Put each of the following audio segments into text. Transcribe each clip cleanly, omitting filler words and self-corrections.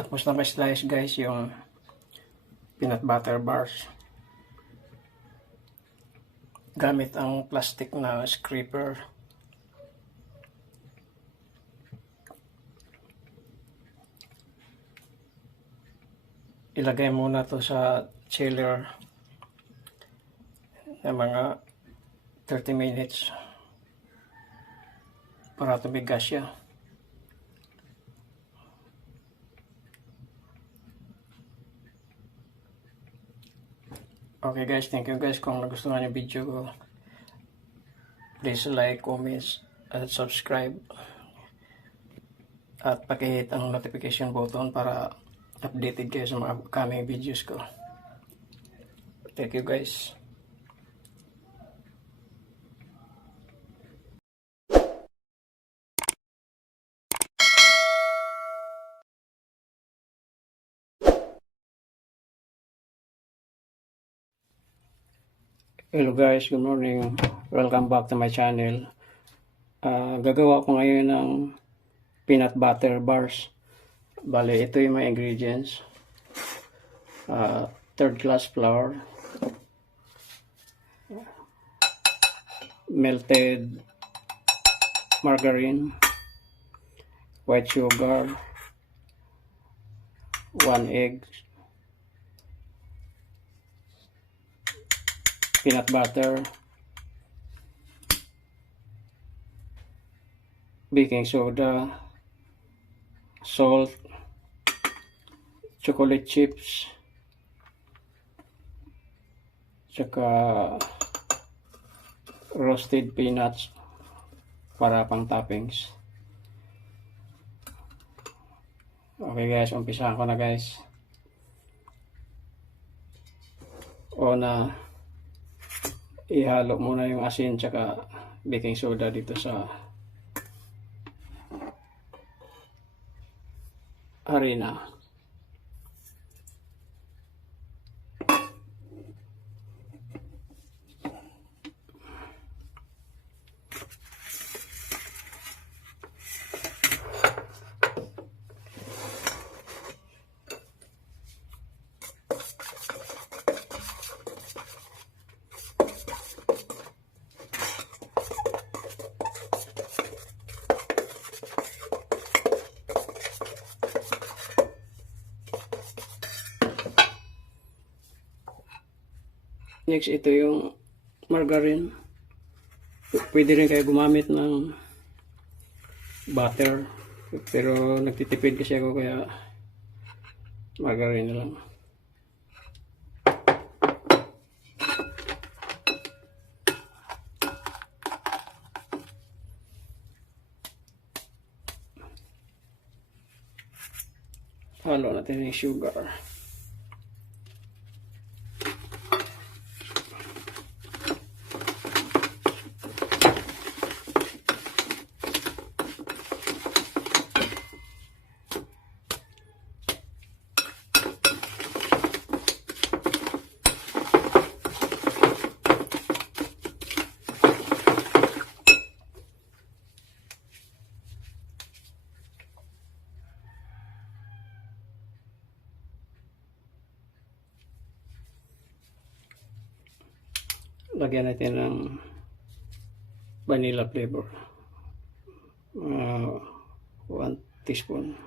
Tapos na ma-slice guys yung peanut butter bars. Gamit ang plastic na scraper. Ilagay muna to sa chiller na mga 30 minutes para tumigas siya. Okay guys, thank you guys. Kung nagustuhan yung video ko, please like, comment, at subscribe. At paki-hit ang notification button para updated kayo sa mga upcoming videos ko. Thank you guys. Hello guys, good morning. Welcome back to my channel. Gagawa ko ngayon ng peanut butter bars. Bale, ito yung mga ingredients. Third class flour, melted margarine, white sugar, 1 egg, peanut butter, baking soda, salt, chocolate chips, tsaka roasted peanuts para pang toppings. Okay guys, umpisahan ko na guys. Una, ihalo muna yung asin tsaka baking soda dito sa harina. Next, ito yung margarine. Pwede rin kayo gumamit ng butter. Pero nagtitipid kasi ako kaya margarine na lang. Halo natin yung sugar. Lagyan natin ng vanilla flavor. 1 teaspoon.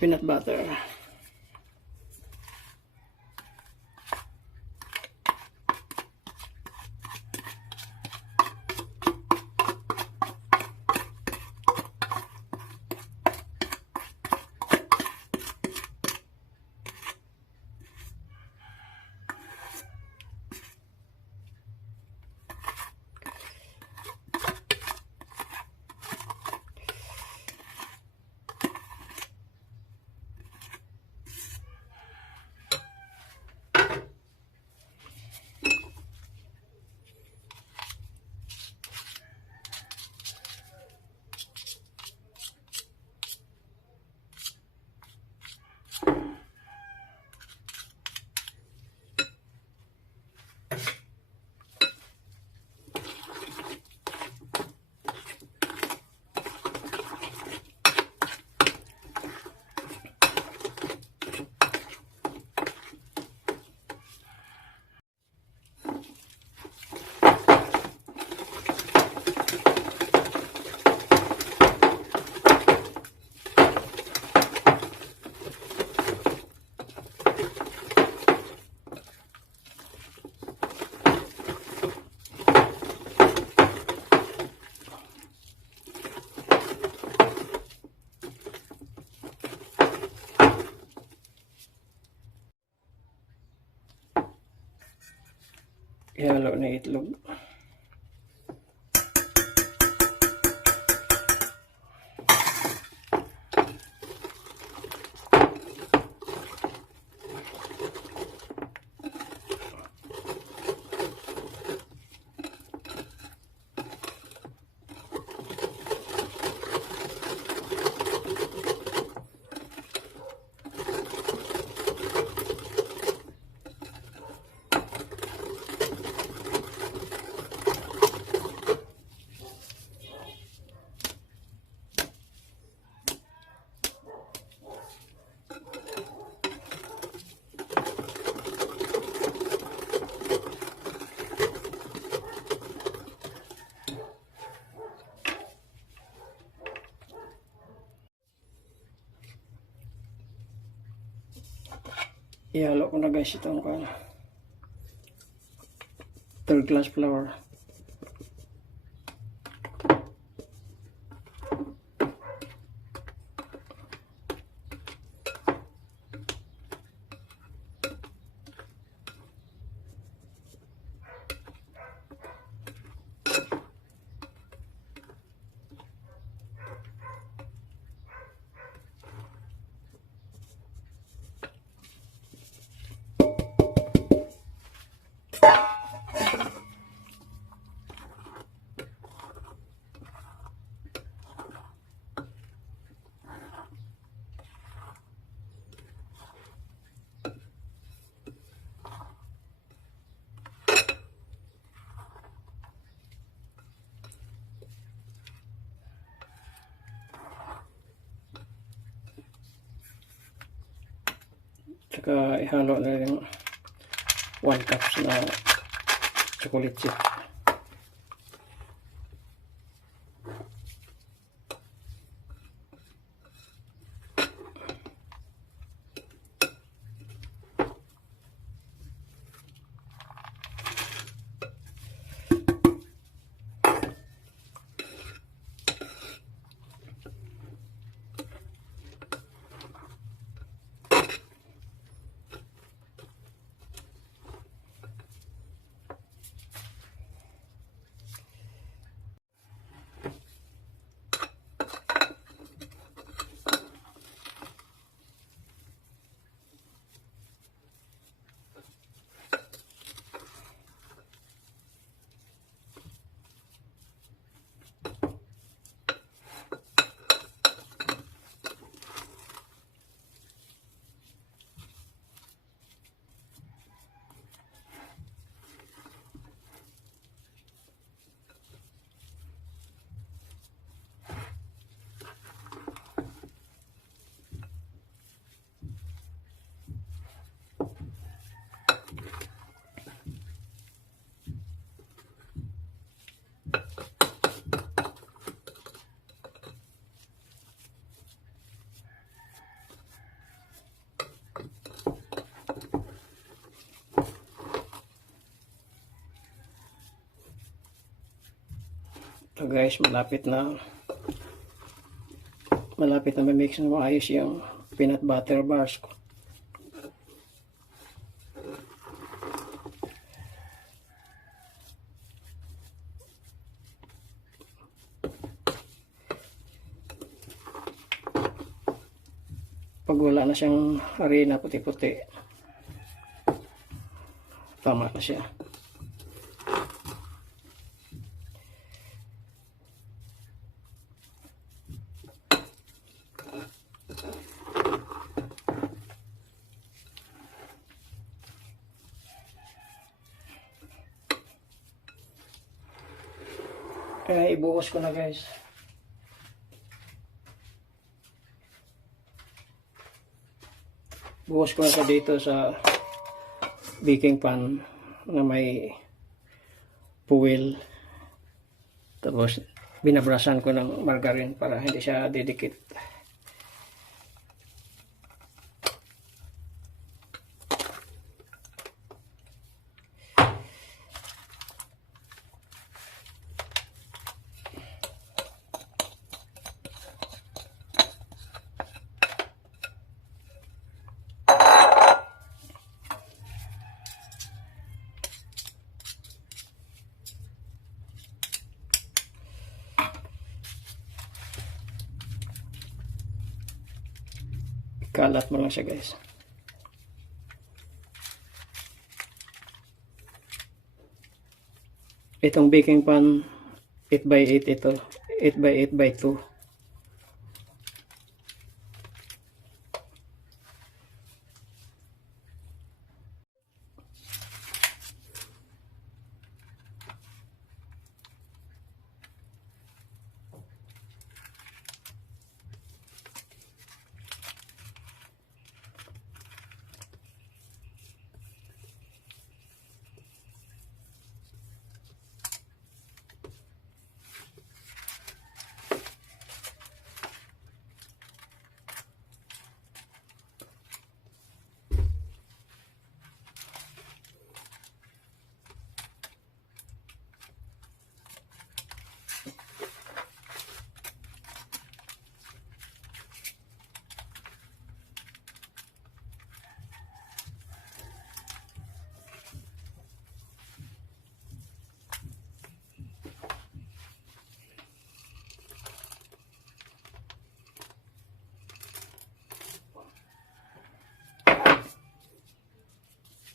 Peanut butter. ihalo na itlog. Ihalo ko na guys itong third class flour. Tsaka ihalo na yung 1 cups na chocolate chip. So guys, malapit na ma-mix na maayos yung peanut butter bars ko. Pag wala na siyang harina puti-puti, tama na siya. Kaya ibuhos ko na guys. Buhos ko na sa dito sa baking pan na may fuel. Tapos binabrasan ko ng margarine para hindi siya didikit. Ikalat mo lang siya guys. Itong baking pan 8x8 ito. 8x8x2.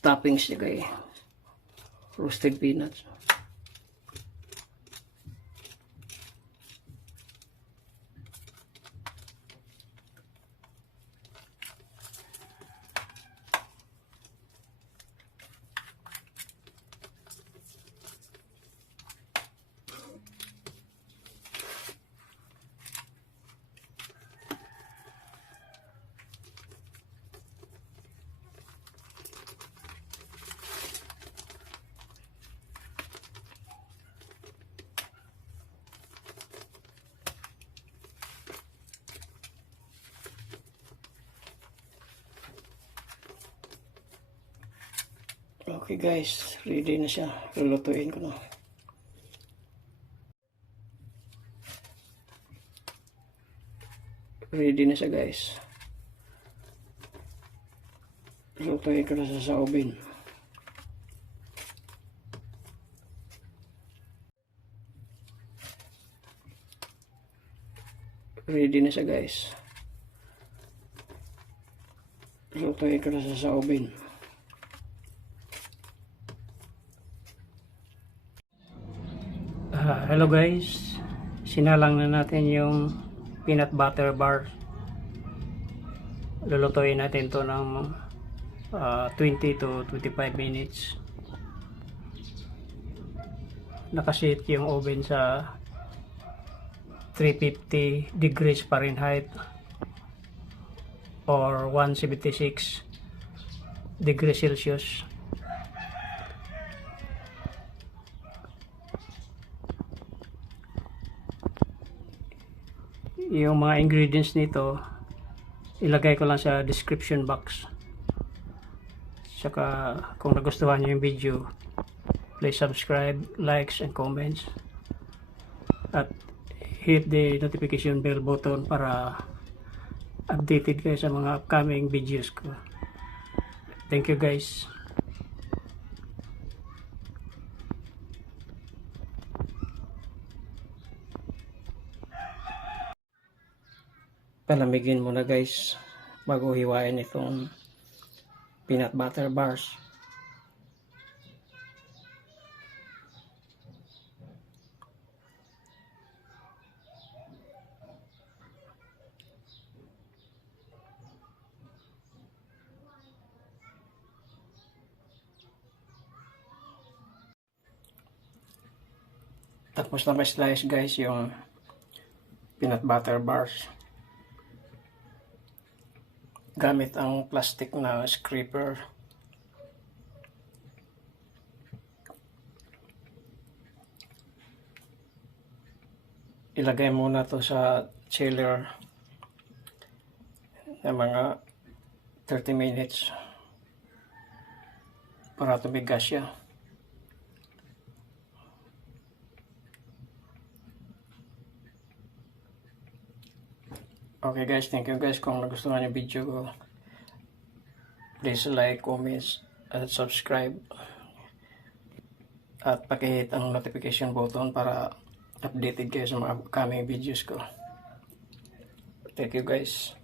Toppings niya guys. Roasted peanuts. Okay guys, ready na siya. Lulutuin ko na. Ready na siya guys. Lulutuin ko na siya sa oven. Ready na siya guys. Lulutuin ko na siya sa oven. Hello guys, sinalang na natin yung peanut butter bar. Lulutuin natin to ng 20 to 25 minutes. Nakasit yung oven sa 350 degrees Fahrenheit or 176 degrees Celsius. Yung mga ingredients nito ilagay ko lang sa description box. Saka kung nagustuhan nyo yung video, please subscribe, likes and comments, at hit the notification bell button para updated kayo sa mga upcoming videos ko. Thank you guys. Palamigin muna guys bago hiwain itong peanut butter bars. Tapos na ma-slice guys yung peanut butter bars gamit ang plastic na scraper. Ilagay muna to sa chiller na mga 30 minutes para tumigas siya. Okay guys, thank you guys. Kung nagustuhan yung video ko, please like, comments, at subscribe. At pakihit ang notification button para updated kayo sa mga upcoming videos ko. Thank you guys.